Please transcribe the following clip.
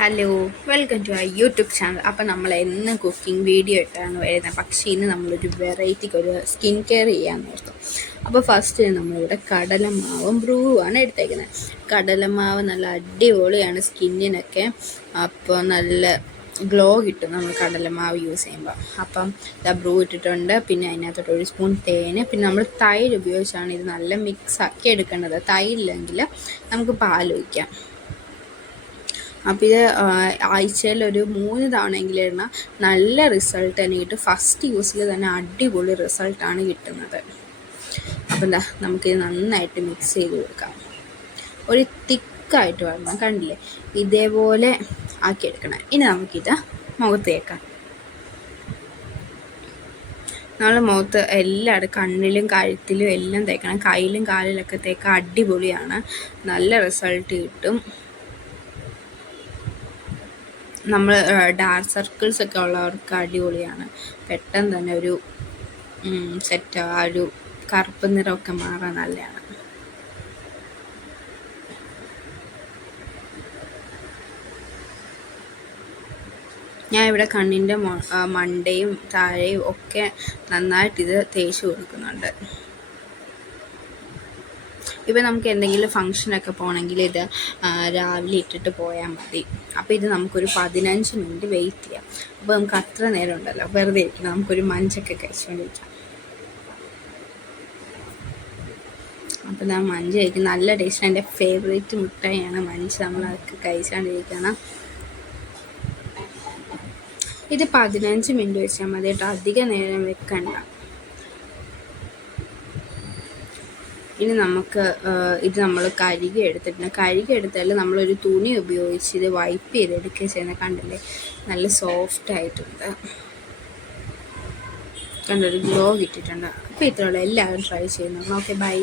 Hello, welcome to YouTube channel. അപ്പം നമ്മൾ എന്നും കുക്കിംഗ് വീഡിയോ ഇട്ടാണ് വരുന്നത്. പക്ഷേ ഇന്ന് നമ്മളൊരു വെറൈറ്റിക്ക് ഒരു സ്കിൻ കെയർ ചെയ്യാമെന്ന് ഓർത്തു. അപ്പോൾ ഫസ്റ്റ് നമ്മളിവിടെ കടലമാവും ബ്രൂവാണ് എടുത്തേക്കുന്നത്. കടലമാവ് നല്ല അടിപൊളിയാണ് സ്കിന്നിനൊക്കെ. അപ്പോൾ നല്ല ഗ്ലോ കിട്ടും നമ്മൾ കടലമാവ് യൂസ് ചെയ്യുമ്പോൾ. അപ്പം ഇതാ ബ്രൂ ഇട്ടിട്ടുണ്ട്. പിന്നെ അതിനകത്തോട്ട് ഒരു സ്പൂൺ തേന്, പിന്നെ നമ്മൾ തൈര് ഉപയോഗിച്ചാണ് ഇത് നല്ല മിക്സ് ആക്കി എടുക്കേണ്ടത്. തൈരില്ലെങ്കിൽ നമുക്ക് പാൽ ഒഴിക്കാം. അപ്പോൾ ഇത് ആഴ്ചയിൽ ഒരു 3 തവണയെങ്കിലും ഇടണം. നല്ല റിസൾട്ട് തന്നെ കിട്ടും. ഫസ്റ്റ് യൂസിൽ തന്നെ അടിപൊളി റിസൾട്ടാണ് കിട്ടുന്നത്. അപ്പോൾ എന്താ നമുക്കിത് നന്നായിട്ട് മിക്സ് ചെയ്ത് കൊടുക്കാം. ഒരു തിക്കായിട്ട് വരണം, കണ്ടില്ലേ? ഇതേപോലെ ആക്കിയെടുക്കണം. ഇനി നമുക്കിത് മുഖത്ത് തേക്കാം. നമ്മൾ മുഖത്ത് എല്ലായിടും കണ്ണിലും കഴുത്തിലും എല്ലാം തേക്കണം. കയ്യിലും കാലിലൊക്കെ തേക്കാൻ അടിപൊളിയാണ്. നല്ല റിസൾട്ട് കിട്ടും. നമ്മൾ ഡാർക്ക് സർക്കിൾസ് ഒക്കെ ഉള്ളവർക്ക് അടിപൊളിയാണ്. പെട്ടെന്ന് തന്നെ ഒരു സെറ്റ് ആ ഒരു കറുപ്പ് നിറമൊക്കെ മാറാൻ നല്ലതാണ്. ഞാൻ ഇവിടെ കണ്ണിൻ്റെ മണ്ടയും താഴെയും ഒക്കെ നന്നായിട്ടിത് തേച്ച് കൊടുക്കുന്നുണ്ട്. ഇപ്പം നമുക്ക് എന്തെങ്കിലും ഫങ്ഷനൊക്കെ പോകണമെങ്കിൽ ഇത് രാവിലെ ഇട്ടിട്ട് പോയാൽ മതി. അപ്പോൾ ഇത് നമുക്കൊരു 15 മിനിറ്റ് വെയിറ്റ് ചെയ്യാം. അപ്പോൾ നമുക്ക് അത്ര നേരം ഉണ്ടല്ലോ വെറുതെ ഇരിക്കണം. നമുക്കൊരു മഞ്ചൊക്കെ കഴിച്ചുകൊണ്ടിരിക്കാം. അപ്പോൾ ഞാൻ മഞ്ച് കഴിക്കും. നല്ല ടേസ്റ്റ്. എൻ്റെ ഫേവറേറ്റ് മിഠായിയാണ് മഞ്ച്. നമ്മളതൊക്കെ കഴിച്ചുകൊണ്ടിരിക്കണം. ഇത് 15 മിനിറ്റ് വെച്ചാൽ മതി കേട്ടോ, അധികം നേരം വെക്കണ്ട. ഇനി നമുക്ക് ഇത് നമ്മൾ കഴുകി എടുത്താൽ നമ്മളൊരു തുണി ഉപയോഗിച്ച് ഇത് വൈപ്പ് ചെയ്തെടുക്കുക ചെയ്യുന്നത്. കണ്ടില്ലേ, നല്ല സോഫ്റ്റ് ആയിട്ടുണ്ട്. കണ്ടൊരു ഗ്ലോ കിട്ടിയിട്ടുണ്ട്. അപ്പോൾ ഇത്രയുള്ള എല്ലാവരും ട്രൈ ചെയ്യുന്നു. Okay, by.